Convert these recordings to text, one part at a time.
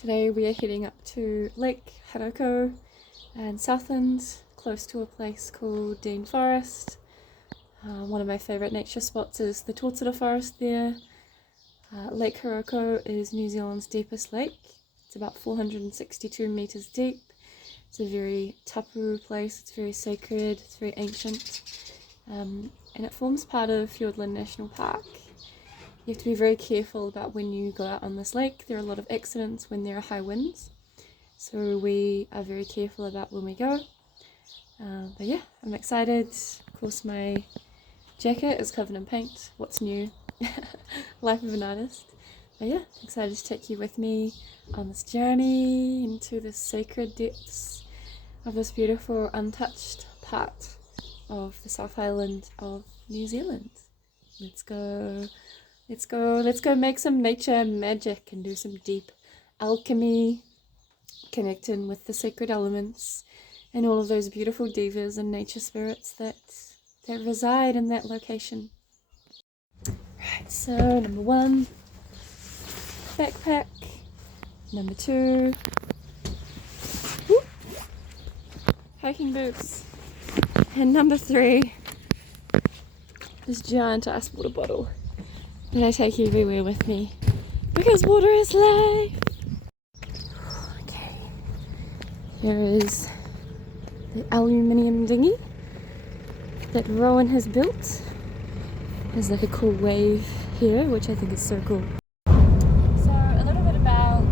Today we are heading up to Lake Hauroko and Southland, close to a place called Dean Forest. One of my favourite nature spots is the Tōtara forest there. Lake Hauroko is New Zealand's deepest lake. It's about 462 metres deep. It's a very tapu place, it's very sacred, it's very ancient, and it forms part of Fiordland National Park. You have to be very careful about when you go out on this lake. There are a lot of accidents when there are high winds, so we are very careful about when we go. But yeah, I'm excited. Of course, my jacket is covered in paint. What's new? Life of an artist. But yeah, excited to take you with me on this journey into the sacred depths of this beautiful untouched part of the South Island of New Zealand. Let's go. Let's go make some nature magic and do some deep alchemy, connecting with the sacred elements and all of those beautiful divas and nature spirits that reside in that location. Right, so number 1, backpack. Number 2, hiking boots. And number 3, this giant ice water bottle that I take everywhere with me because water is life. Okay, here is the aluminium dinghy that Rowan has built. There's like a cool wave here, which I think is so cool. So a little bit about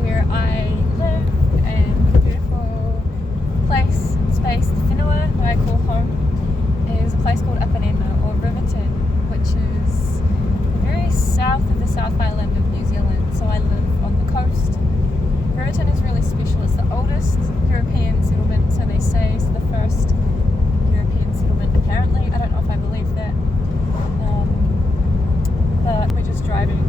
where I live and the beautiful place and space, the whenua, what I call home, is a place called Orepuki or Riverton, which is very south of the South Island of New Zealand. So I live on the coast. Riverton is really special. It's the oldest European settlement, so they say it's the first European settlement apparently. I don't know if I believe that, but we're just driving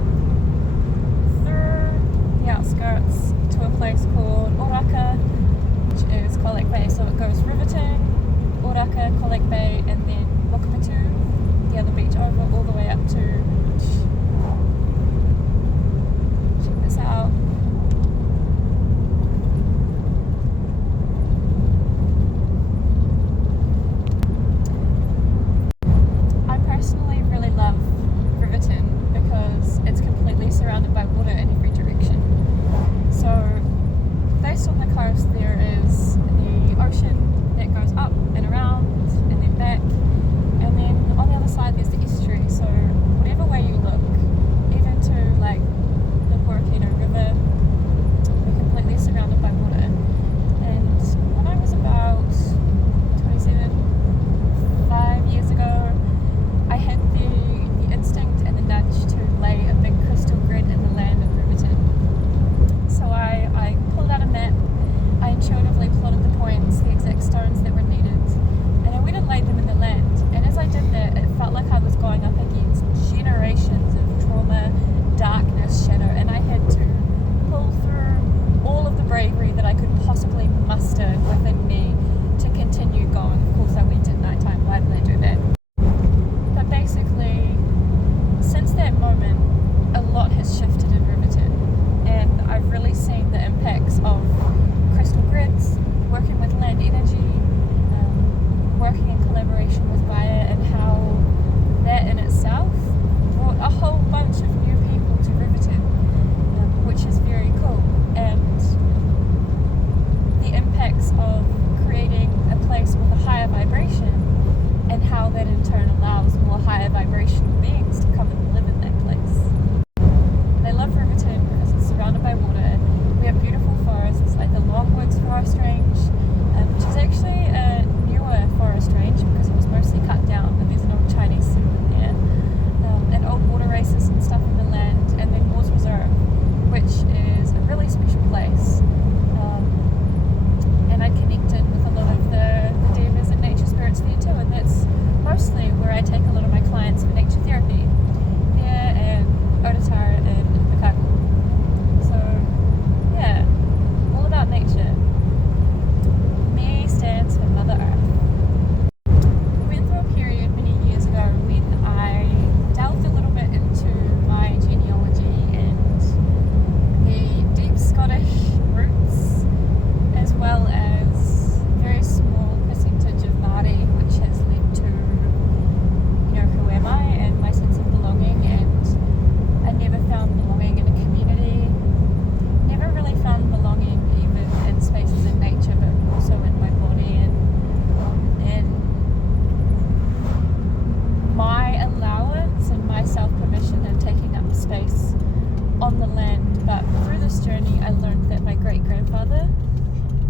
this journey, I learned that my great-grandfather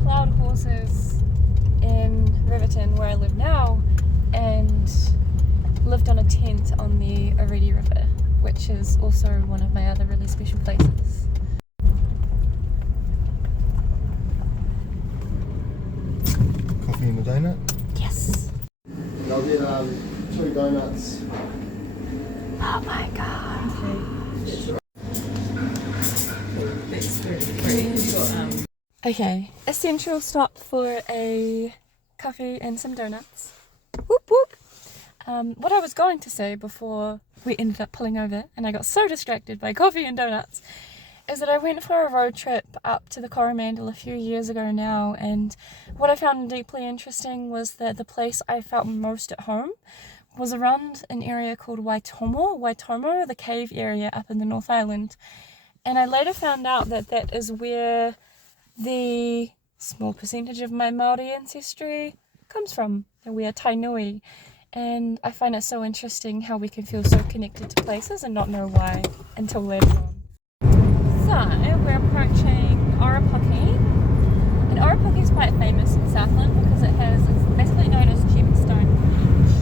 ploughed horses in Riverton, where I live now, and lived on a tent on the Orepuki River, which is also one of my other really special places. Coffee and a donut? Yes! I'll get 2 donuts. Oh my god. Okay, essential stop for a coffee and some donuts. Whoop whoop! What I was going to say before we ended up pulling over and I got so distracted by coffee and donuts is that I went for a road trip up to the Coromandel a few years ago now, and what I found deeply interesting was that the place I felt most at home was around an area called Waitomo, the cave area up in the North Island. And I later found out that that is where the small percentage of my Māori ancestry comes from. We are Tainui. And I find it so interesting how we can feel so connected to places and not know why until later on. So, we're approaching Orepuki. And Orepuki is quite famous in Southland because it's basically known as Gemstone Beach.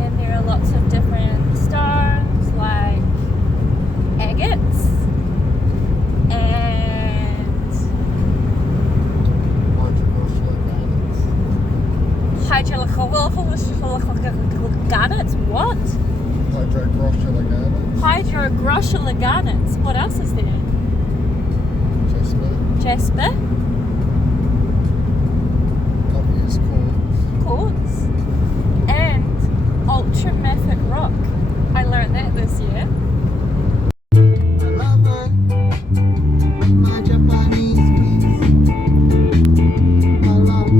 And there are lots of different stones like agates and garnets. What? Hydrogroshula garnets. What else is there? Jasper. Obvious Quartz. And ultramafic rock. I learned that this year. I love her. My Japanese piece. I love her.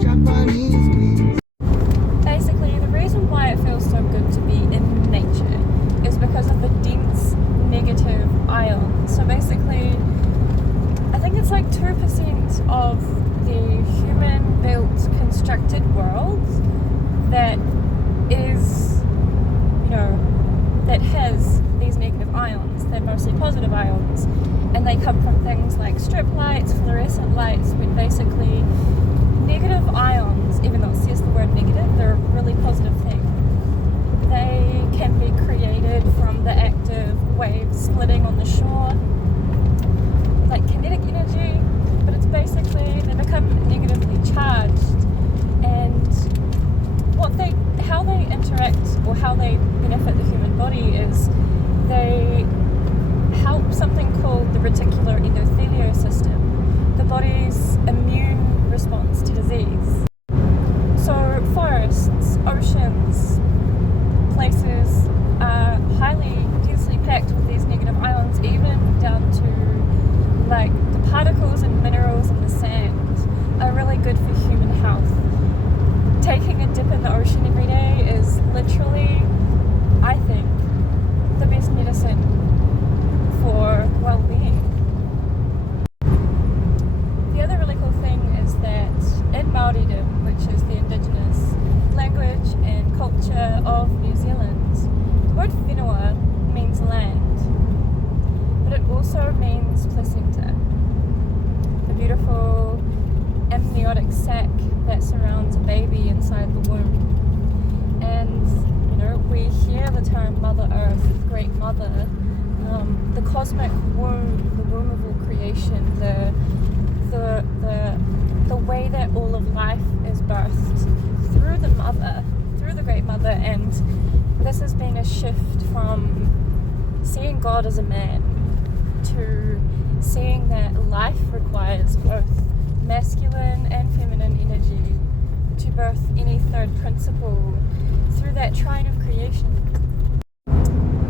Japanese piece. Basically, the reason why it feels so good to be in nature is because of the dense negative ion. So basically, I think it's like 2% of the human-built constructed world that is, that has these negative ions. They're mostly positive ions, and they come from things like strip lights, fluorescent lights, when basically negative ions, even though it says the word negative, they're a really positive thing. They can be created from the act of waves splitting on the shore, like kinetic energy, but it's basically, they become negatively charged, and how they interact or how they benefit the human body is they help something called the reticular endothelial system, the body's immune response to disease. So forests, oceans, places are highly densely packed with these negative ions, even down to like the particles and minerals in the sand are really good for human health. Taking a dip in the ocean every day is literally, I think, the best medicine for well-being. The other really cool thing is that in Māoridom, which is the indigenous language and culture of New Zealand, the word whenua means land, but it also means placenta, the beautiful amniotic sac that surrounds a baby inside the womb. And we hear the term Mother Earth, Great Mother, the cosmic womb, the womb of all creation, the way that all of life is birthed through the mother, through the Great Mother. And this has been a shift from seeing God as a man to seeing that life requires both masculine and feminine energy to birth any third principle through that trine of creation.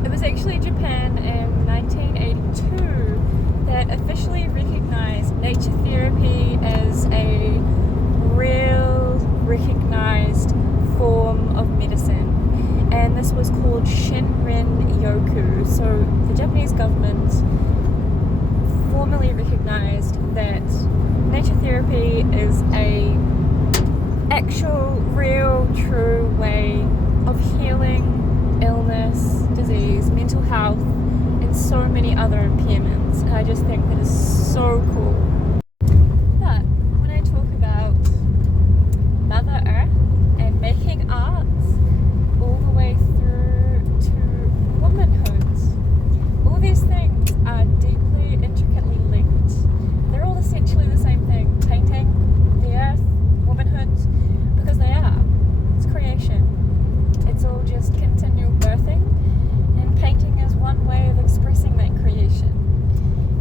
It was actually Japan in 1982 that officially recognized nature therapy as a real recognized form of medicine, and this was called Shinrin Yoku. So the Japanese government formally recognized that nature therapy is a actual, real, true way of healing illness, disease, mental health, so many other impairments, and I just think that is so cool. But when I talk about Mother Earth and making art all the way through to womanhood, all these things are deeply, intricately linked. They're all essentially the same thing. Painting, the earth, womanhood, because they are. It's creation. It's all just continual birthing, and painting is one way of expressing that creation.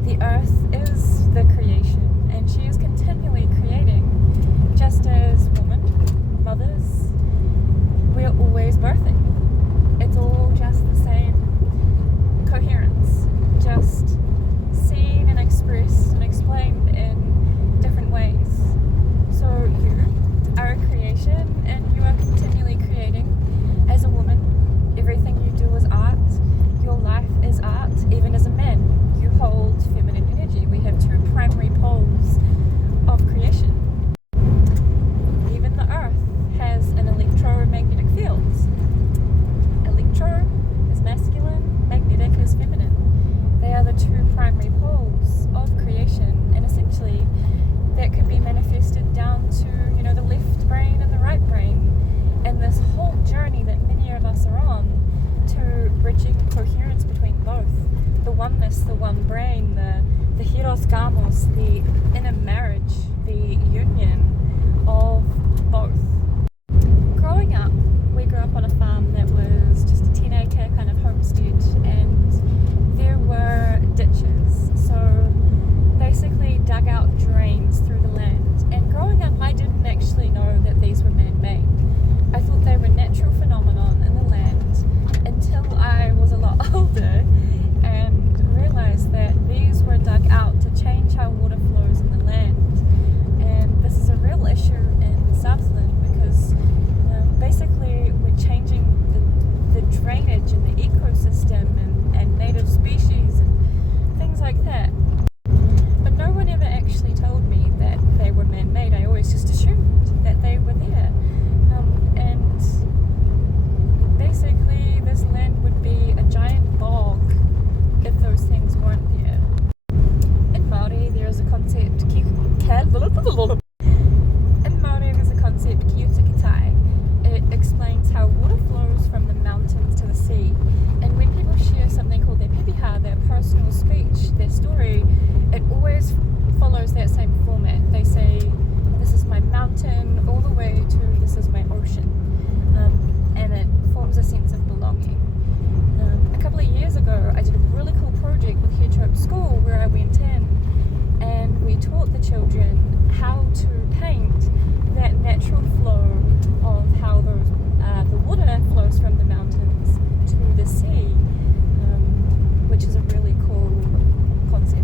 The earth is the creation, and she is continually creating. Just as women, mothers, we're always birthing. It's all just the same coherence, just seen and expressed and explained in different ways. So you are a creation, and you are continually creating. As a woman, everything you do is art. Your life is art. Even as a man, you hold feminine energy. We have two primary poles of creation. Even the earth has an electromagnetic field. Electro is masculine, magnetic is feminine. They are the two primary poles of creation, and essentially that could be manifested down to, the left brain and the right brain. And this whole journey that many of us are on to bridging coherence between both, the oneness, the one brain, the hieros gamos, the inner marriage, the union of both. Growing up, we grew up on a farm that was just a 10-acre kind of homestead, and there were ditches, so basically dug out drains through the land. And growing up, I didn't actually know that these were man-made. I thought they were natural phenomenon in the land until I was a lot older and realized that these were dug out to change how water flows in the land. And this is a real issue in the Southland because basically we're changing the drainage and the ecosystem and native species and things like that. But no one ever actually told me that they were man-made. I always just assumed that they were there. And basically this land would be a giant bog if those things weren't there. In Māori there is a concept It explains how water flows from the mountains to the sea. And when people share something called their pepeha, their personal speech, their story, it always follows that same format. They say, this is my mountain, all the way to this is my ocean. And it forms a sense of belonging. A couple of years ago, I did a really cool project with Hedgehope School where I went in and we taught the children how to paint that natural flow of how the water flows from the mountains to the sea, which is a really cool concept.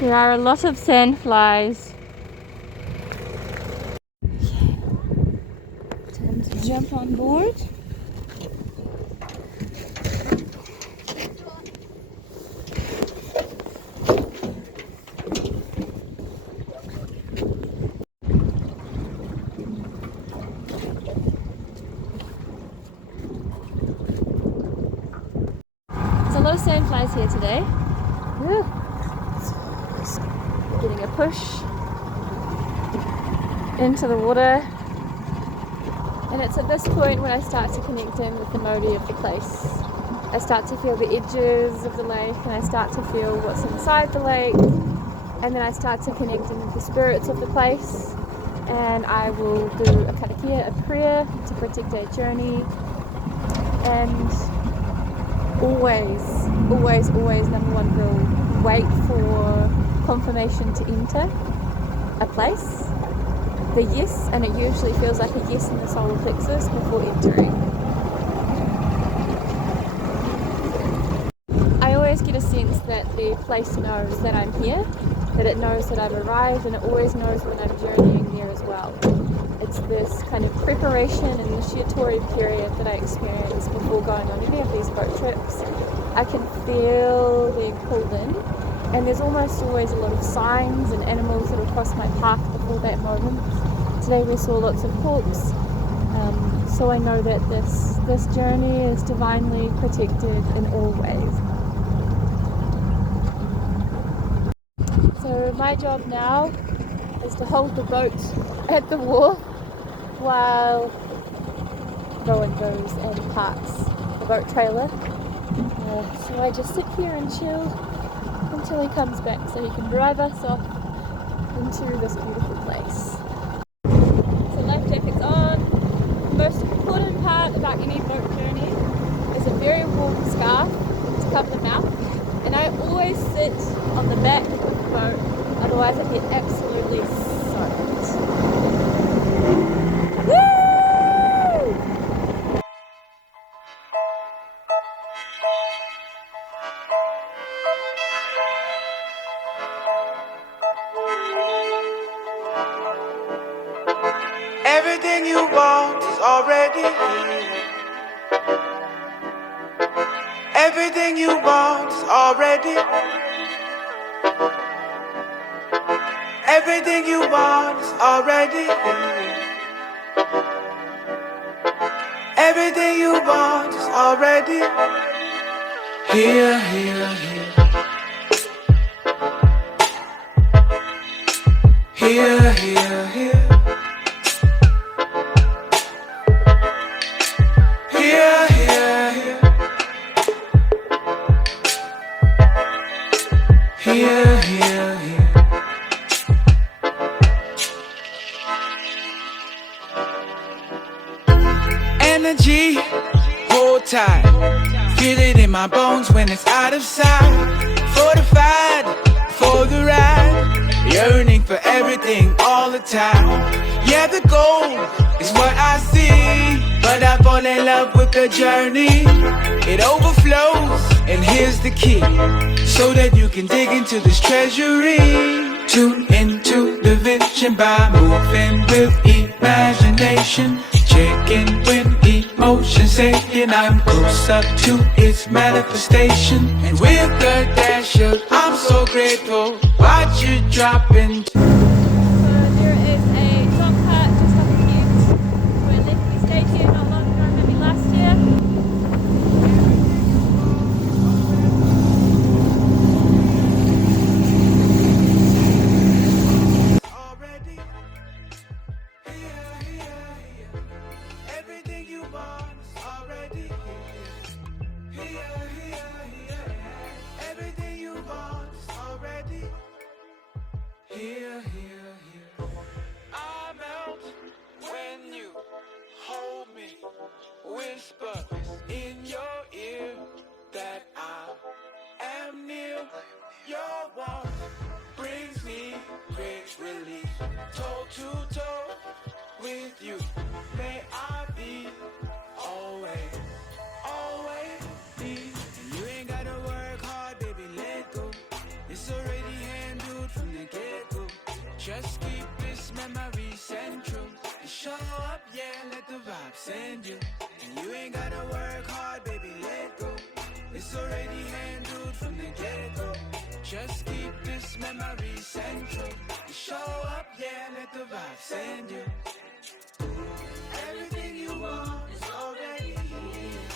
There are a lot of sandflies. Time to jump on board. There's a lot of sandflies here today. Getting a push into the water, and it's at this point when I start to connect in with the Māori of the place. I start to feel the edges of the lake, and I start to feel what's inside the lake, and then I start to connect in with the spirits of the place, and I will do a karakia, a prayer to protect our journey, and always number one rule, wait for confirmation to enter a place, the yes, and it usually feels like a yes in the solar plexus before entering. I always get a sense that the place knows that I'm here, that it knows that I've arrived, and it always knows when I'm journeying there as well. It it's this kind of preparation and initiatory period that I experience before going on any of these boat trips. I can feel being pulled in, and there's almost always a lot of signs and animals that will cross my path before that moment. Today we saw lots of hawks, so I know that this journey is divinely protected in all ways. So my job now is to hold the boat at the wharf while Rowan goes and parks the boat trailer. So I just sit here and chill until he comes back so he can drive us off into this beautiful place. So life jacket's on. The most important part about any boat journey is a very warm scarf to cover the mouth, and I always sit on the back of the boat, otherwise I get absolutely soaked. Woo! Everything you want is already here. Everything you want is already. Everything you want is already here. Everything you want is already here, here, here. Here, here, here. Here, here, here. Here, here, here. Energy, hold tight. Feel it in my bones when it's out of sight. Fortified for the ride. Yearning for everything all the time. Yeah, the goal is what I see, but I fall in love with the journey. It overflows, and here's the key, so that you can dig into this treasury. Tune into the vision by moving with imagination. Checking when emotion saying I'm close up to its manifestation. And with the dash of I'm so grateful, watch you drop into. So there is a dog park just up ahead where we stayed here not long ago, maybe last year. Already, here, here, here. Everything you want is already here. Here, here, here. Everything you want is already here, here, here. I melt when you hold me, whisper in your ear that I am near. Your warmth brings me great relief. Toe to toe with you, may I be always, always be. And you ain't gotta work hard, baby, let go. It's already handled from the get-go. Just keep this memory central and show up, yeah, let the vibe send you. And you ain't gotta work hard, baby, let go. It's already handled from the get-go. Just keep this memory central and show up, yeah, let the vibe send you. Everything you want is already here.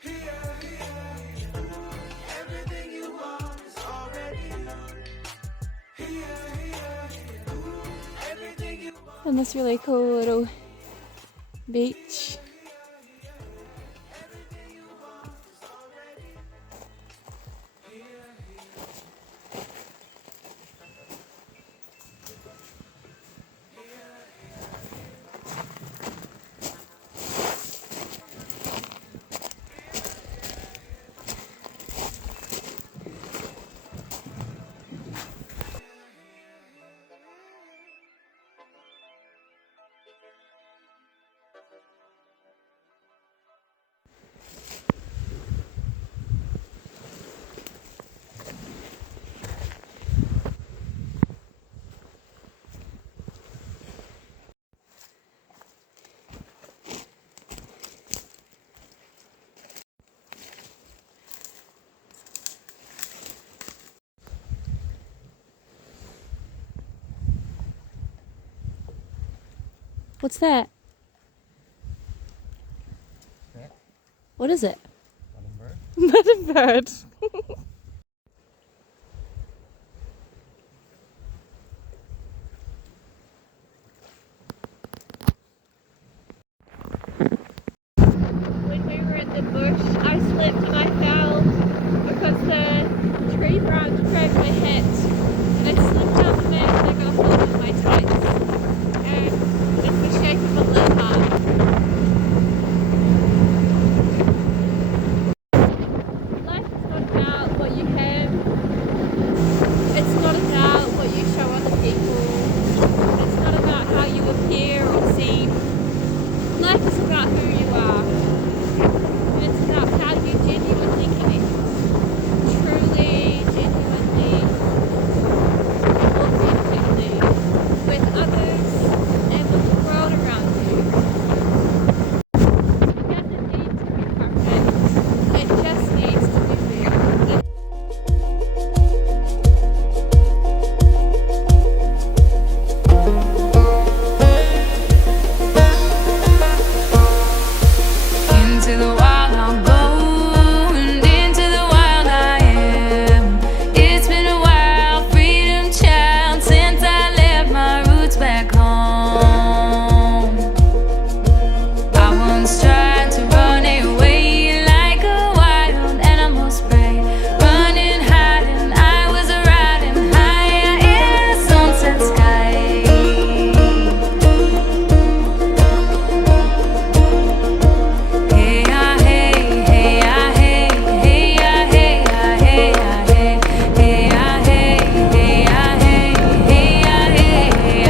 Here, here, here. Everything you want is already here. Here, here. Everything you want. On this really cool little beach. What's that? What is it? Mudden bird. When we were at the bush, I slipped and I fell because the tree branch grabbed my hat and I slipped down the mat and I got a hold of my tights and it's the shape of a lip heart. Life is not about what you have, it's not about what you show other people, it's not about how you appear or seem. Life is about who you are. It's about how you genuinely connect. Truly, genuinely, authentically with others and with the world around you. It doesn't need to be perfect. It just needs to be real. Into the wild I'll go, and into the wild I am. It's been a while, freedom child, since I left my roots back home. I once tried to run away like a wild animal spray, running, hiding. I was riding high in the sunset sky. Hey ah hey, hey ah hey, hey ah hey ah hey ah hey, hey ah hey, hey ah hey, hey ah hey, hey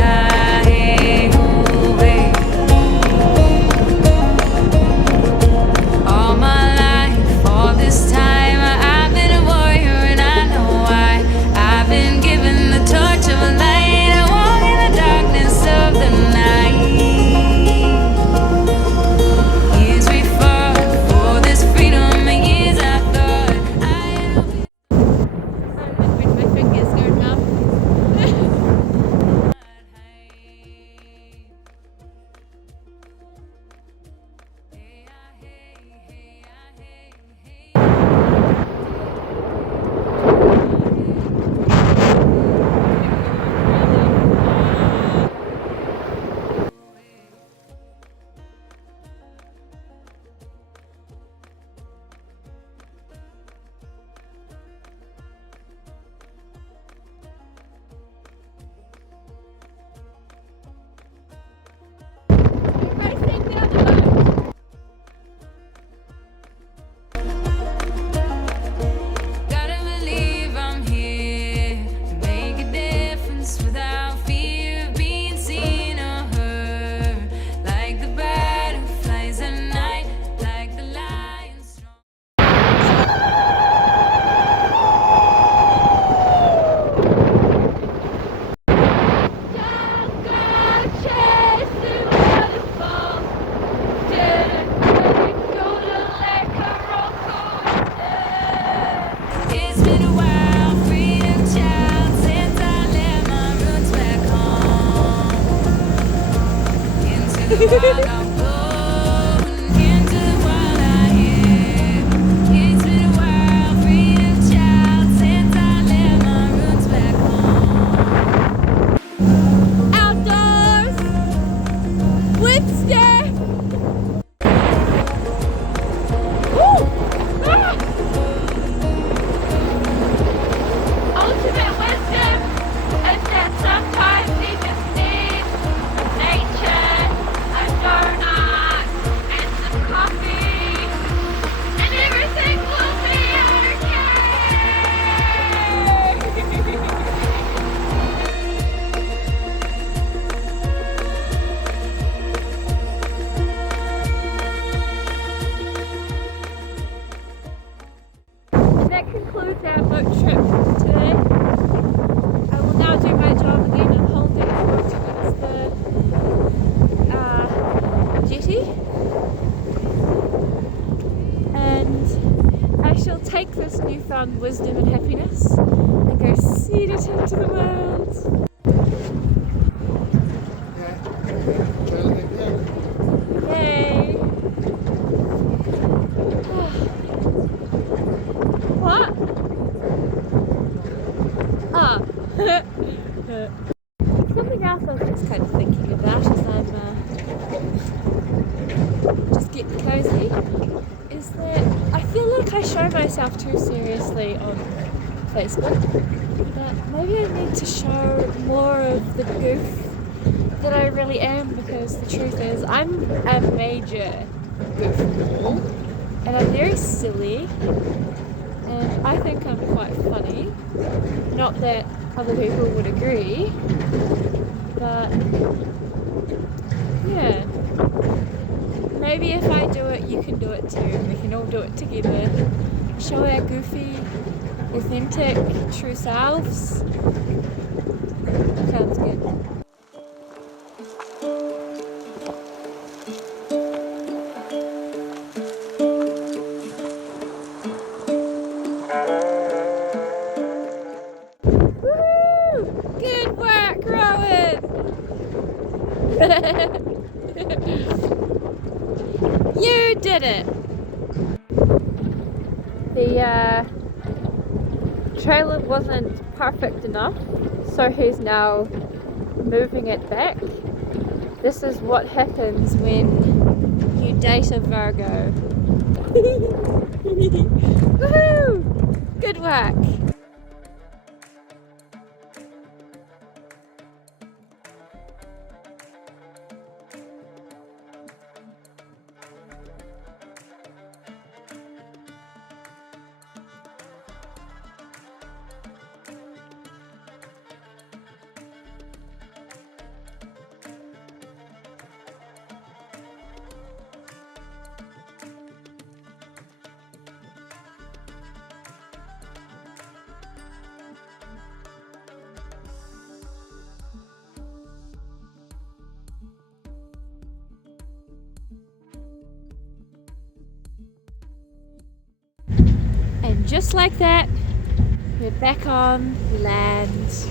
ah hey oh hey. All my life, all this time, I've been a warrior and I know why. I've been given the torch of light. I walk in the darkness of the night. Years we fought for this freedom, and years I thought I'd When my fingers go numb. Racing the other boat. Gotta believe I'm here to make a difference without fear of being seen or heard. Like the bird who flies at night, like the lion strong. Just go chasing waterfalls. Didn't really go to Lake Hauroko instead. It's been a while, freedom child, since I left my roots back home. Into the wild I'll go, and into the wild I am. It's been a while, freedom child, since I left my roots back home. Outdoors with Steph. Woo! Ah! Ultimate wisdom is that sometimes you just need nature, a donut, and some coffee, and everything will be okay. That concludes our boat trip today. I will now do my job again and hold that boat towards the jetty. And I shall take this newfound wisdom and happiness and go seed it into the world. is that I feel like I show myself too seriously on Facebook. But maybe I need to show more of the goof that I really am, because the truth is I'm a major goofball and I'm very silly and I think I'm quite funny. Not that other people would agree, but yeah, maybe if I do it you can do it too. We can all do it together. Show our goofy, authentic, true selves. Sounds good. Woo! Good work, Rowan! You did it! The trailer wasn't perfect enough, so he's now moving it back. This is what happens when you date a Virgo. Woohoo! Good work! And just like that, we're back on land.